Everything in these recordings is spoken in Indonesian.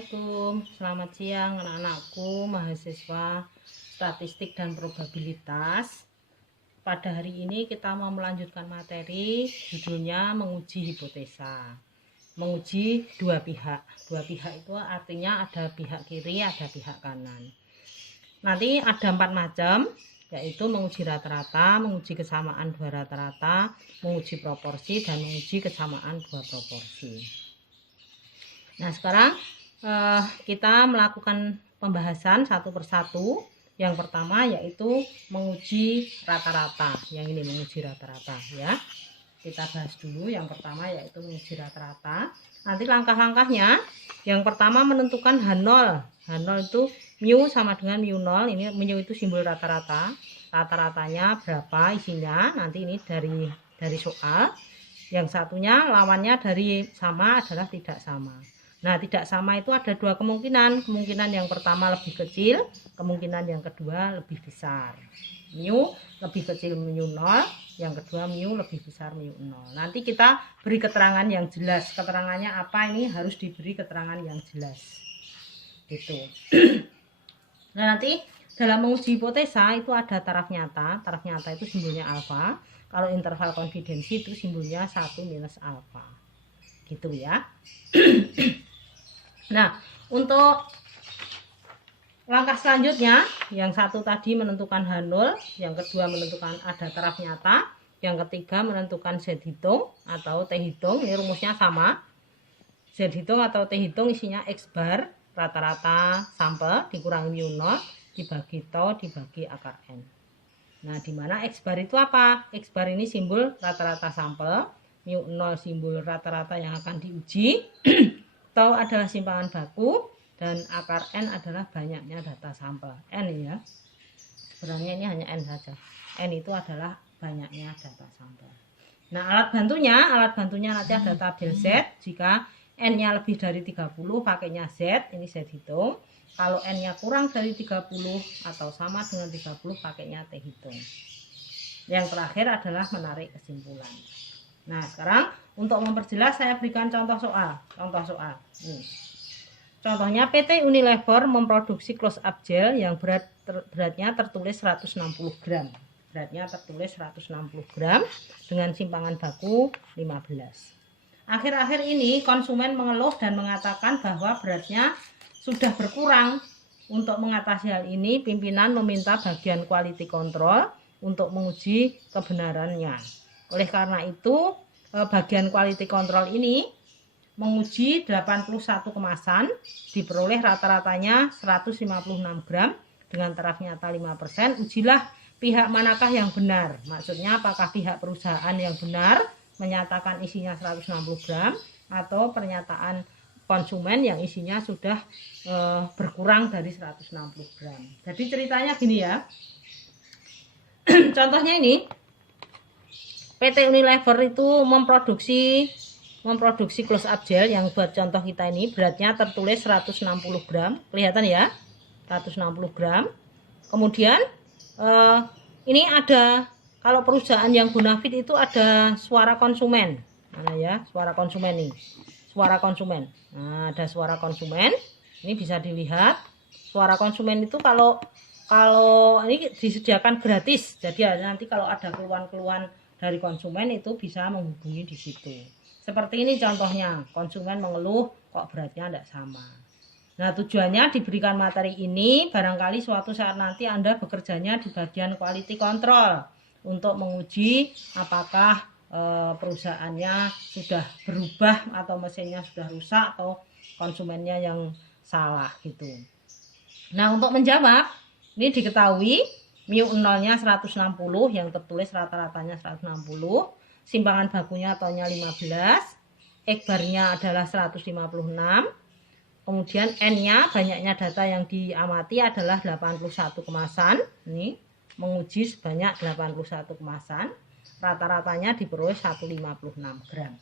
Assalamualaikum, selamat siang anak-anakku, mahasiswa statistik dan probabilitas. Pada hari ini kita mau melanjutkan materi, judulnya menguji hipotesa. Menguji dua pihak. Dua pihak itu artinya ada pihak kiri, ada pihak kanan. Nanti ada 4 macam, yaitu menguji rata-rata, menguji kesamaan dua rata-rata, menguji proporsi, dan menguji kesamaan dua proporsi. Nah, sekarang kita melakukan pembahasan satu persatu. Yang pertama yaitu menguji rata-rata. Yang ini menguji rata-rata ya. Kita bahas dulu yang pertama yaitu menguji rata-rata. Nanti langkah-langkahnya, yang pertama menentukan H0. H0 itu mu sama dengan mu0. Ini mu itu simbol rata-rata. Rata-ratanya berapa isinya? Nanti ini dari soal. Yang satunya lawannya dari sama adalah tidak sama. Nah, tidak sama itu ada dua kemungkinan. Kemungkinan yang pertama lebih kecil, kemungkinan yang kedua lebih besar. Mu lebih kecil mu 0, yang kedua mu lebih besar mu 0. Nanti kita beri keterangan yang jelas. Keterangannya apa ini harus diberi keterangan yang jelas. Gitu. Nah, nanti dalam menguji hipotesa itu ada taraf nyata. Taraf nyata itu simbolnya alfa. Kalau interval konfidensi itu simbolnya 1 minus alfa. Gitu ya. Nah, untuk langkah selanjutnya, yang satu tadi menentukan H0, yang kedua menentukan ada taraf nyata, yang ketiga menentukan Z hitung atau T hitung. Ini rumusnya sama. Z hitung atau T hitung isinya X bar, rata-rata sampel, dikurangi mu 0, dibagi tau, dibagi akar N. Nah, di mana X bar itu apa? X bar ini simbol rata-rata sampel, mu 0 simbol rata-rata yang akan diuji, tau adalah simpangan baku, dan akar N adalah banyaknya data sampel. N ya, sebenarnya ini hanya N saja. N itu adalah banyaknya data sampel. Nah, alat bantunya nanti ada tabel Z. Jika N-nya lebih dari 30 pakainya Z, ini Z hitung. Kalau N-nya kurang dari 30 atau sama dengan 30 pakainya T hitung. Yang terakhir adalah menarik kesimpulan. Nah, sekarang untuk memperjelas saya berikan contoh soal. Contohnya PT Unilever memproduksi close up gel yang beratnya tertulis 160 gram. Beratnya tertulis 160 gram dengan simpangan baku 15. Akhir-akhir ini konsumen mengeluh dan mengatakan bahwa beratnya sudah berkurang. Untuk mengatasi hal ini, pimpinan meminta bagian quality control untuk menguji kebenarannya. Oleh karena itu, bagian quality control ini menguji 81 kemasan, diperoleh rata-ratanya 156 gram dengan taraf nyata 5%. Ujilah pihak manakah yang benar. Maksudnya apakah pihak perusahaan yang benar menyatakan isinya 160 gram atau pernyataan konsumen yang isinya sudah berkurang dari 160 gram. Jadi ceritanya gini ya. Contohnya ini. PT Unilever itu memproduksi close up gel yang buat contoh kita ini beratnya tertulis 160 gram. Kelihatan ya? 160 gram. Kemudian ini ada, kalau perusahaan yang bonafit itu ada suara konsumen. Mana ya? Suara konsumen nih. Suara konsumen. Nah, ada suara konsumen. Ini bisa dilihat. Suara konsumen itu kalau ini disediakan gratis. Jadi nanti kalau ada keluhan-keluhan dari konsumen itu bisa menghubungi di situ. Seperti ini contohnya, konsumen mengeluh kok beratnya tidak sama. Nah, tujuannya diberikan materi ini barangkali suatu saat nanti Anda bekerjanya di bagian quality control untuk menguji apakah perusahaannya sudah berubah atau mesinnya sudah rusak atau konsumennya yang salah gitu. Nah, untuk menjawab, ini diketahui mu 0-nya 160 yang tertulis rata-ratanya 160, simpangan bakunya taunya 15, X bar-nya adalah 156, kemudian N-nya banyaknya data yang diamati adalah 81 kemasan. Ini menguji sebanyak 81 kemasan, rata-ratanya diperoleh 156 gram.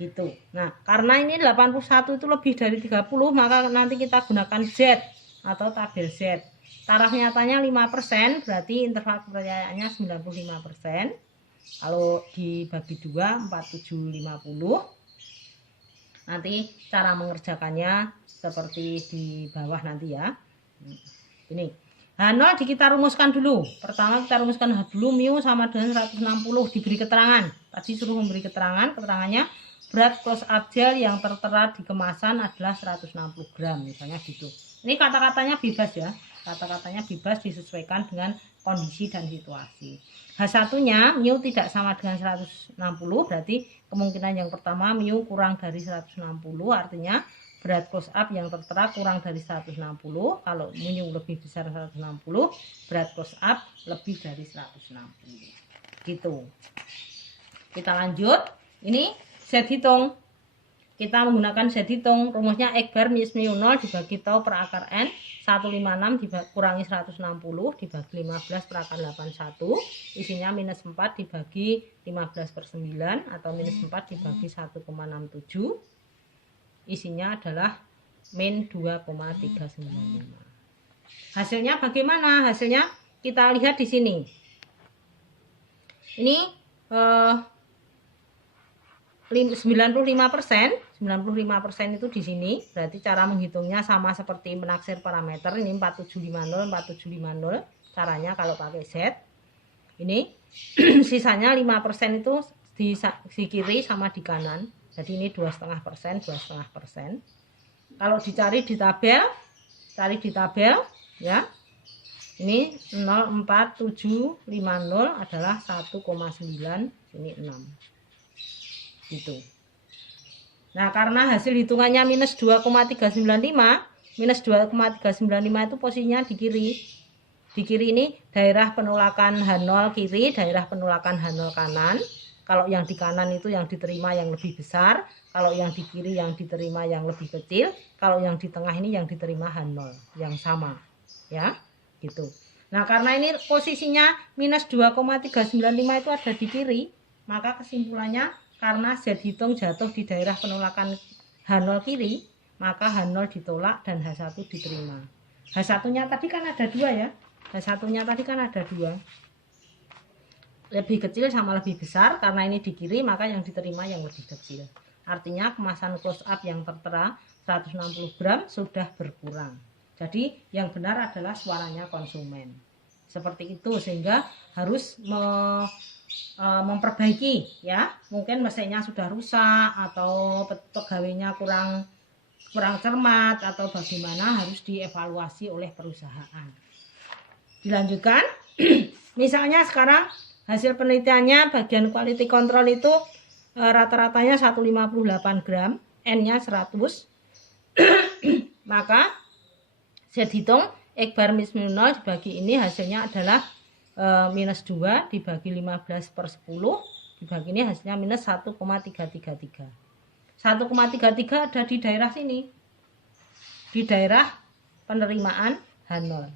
Gitu. Nah, karena ini 81 itu lebih dari 30, maka nanti kita gunakan Z atau tabel Z. Taraf nyatanya 5%, berarti interval kepercayaannya 95%. Kalau dibagi 2, 4750. Nanti cara mengerjakannya seperti di bawah nanti ya. Ini H0 kita rumuskan dulu. Pertama kita rumuskan H dulu, mu sama dengan 160, diberi keterangan. Tadi suruh memberi keterangan, keterangannya berat close up gel yang tertera di kemasan adalah 160 gram, misalnya gitu. Ini kata-katanya bebas ya, kata-katanya bebas disesuaikan dengan kondisi dan situasi. H1-nya mu tidak sama dengan 160, berarti kemungkinan yang pertama mu kurang dari 160, artinya berat close up yang tertera kurang dari 160. Kalau mu lebih besar 160, berat close up lebih dari 160. Gitu. Kita lanjut. Ini set hitung. Kita menggunakan set hitung. Rumusnya X bar minus mu 0 dibagi tau per akar N. 156 dikurangi 160 dibagi 15 per akar 81. Isinya minus 4 dibagi 15 per 9 atau minus 4 dibagi 1,67. Isinya adalah min 2,395. Hasilnya bagaimana? Hasilnya kita lihat di sini. Ini 95% itu di sini. Berarti cara menghitungnya sama seperti menaksir parameter. Ini 4750 4750 caranya kalau pakai set. Ini sisanya 5% itu di kiri sama di kanan. Jadi ini 2,5%, 2,5%. Kalau dicari di tabel, cari di tabel ya. Ini 04750 adalah 1,9, ini 6. Gitu. Nah, karena hasil hitungannya minus 2,395, minus 2,395 itu posisinya di kiri. Di kiri ini daerah penolakan H0 kiri, daerah penolakan H0 kanan. Kalau yang di kanan itu yang diterima yang lebih besar, kalau yang di kiri yang diterima yang lebih kecil, kalau yang di tengah ini yang diterima H0 yang sama. Ya, gitu. Nah, karena ini posisinya minus 2,395 itu ada di kiri, maka kesimpulannya karena Z hitung jatuh di daerah penolakan H0 kiri, maka H0 ditolak dan H1 diterima. H1-nya tadi kan ada 2 ya. H1-nya tadi kan ada 2. Lebih kecil sama lebih besar, karena ini di kiri maka yang diterima yang lebih kecil. Artinya kemasan close up yang tertera 160 gram sudah berkurang. Jadi yang benar adalah suaranya konsumen. Seperti itu, sehingga harus memperbaiki ya. Mungkin mesinnya sudah rusak atau pegawainya kurang cermat atau bagaimana, harus dievaluasi oleh perusahaan. Dilanjutkan. Misalnya sekarang hasil penelitiannya bagian quality control itu rata-ratanya 158 gram, N-nya 100. Maka Z hitung X bar minus 0 dibagi ini hasilnya adalah minus 2 dibagi 15 per 10 dibagi ini hasilnya minus 1,333. 1,33 ada di daerah sini, di daerah penerimaan H0.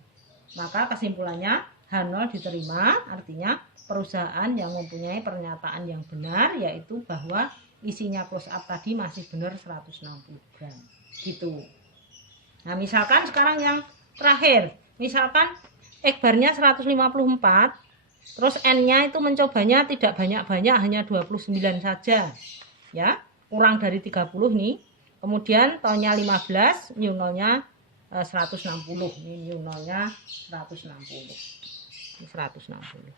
Maka kesimpulannya H0 diterima, artinya perusahaan yang mempunyai pernyataan yang benar, yaitu bahwa isinya close up tadi masih benar 160 gram gitu. Nah, misalkan sekarang yang terakhir, misalkan X barnya 154, terus N-nya itu mencobanya tidak banyak-banyak, hanya 29 saja ya, kurang dari 30 nih. Kemudian tonnya 15, mu 0-nya 160, ini mu 0-nya 160. Ini 160.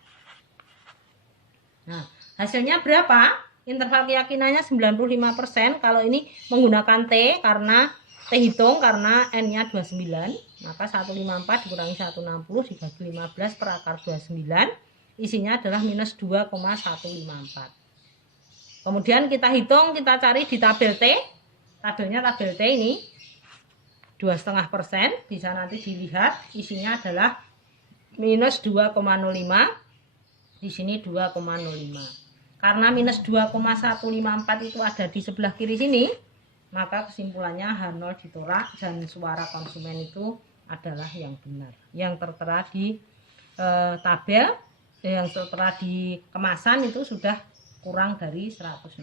Nah, hasilnya berapa? Interval keyakinannya 95%. Kalau ini menggunakan T karena T hitung karena N-nya 29, maka 154 dikurangi 160 dibagi 15 per akar 29, isinya adalah minus 2,154. Kemudian kita hitung, kita cari di tabel T. Tabelnya tabel T ini 2,5%, bisa nanti dilihat isinya adalah minus 2,05, di sini 2,05. Karena minus 2,154 itu ada di sebelah kiri sini, maka kesimpulannya H0 ditolak dan suara konsumen itu adalah yang benar. Yang tertera di tabel, yang tertera di kemasan itu sudah kurang dari 160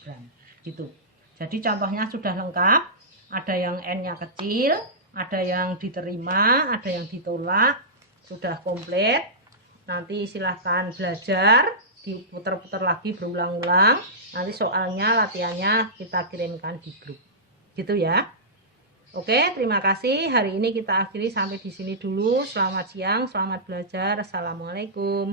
gram gitu. Jadi contohnya sudah lengkap, ada yang N-nya kecil, ada yang diterima, ada yang ditolak, sudah komplit. Nanti silahkan belajar, diputar-putar lagi berulang-ulang. Nanti soalnya, latihannya kita kirimkan di grup. Gitu ya. Oke, terima kasih. Hari ini kita akhiri sampai di sini dulu. Selamat siang, selamat belajar. Assalamualaikum.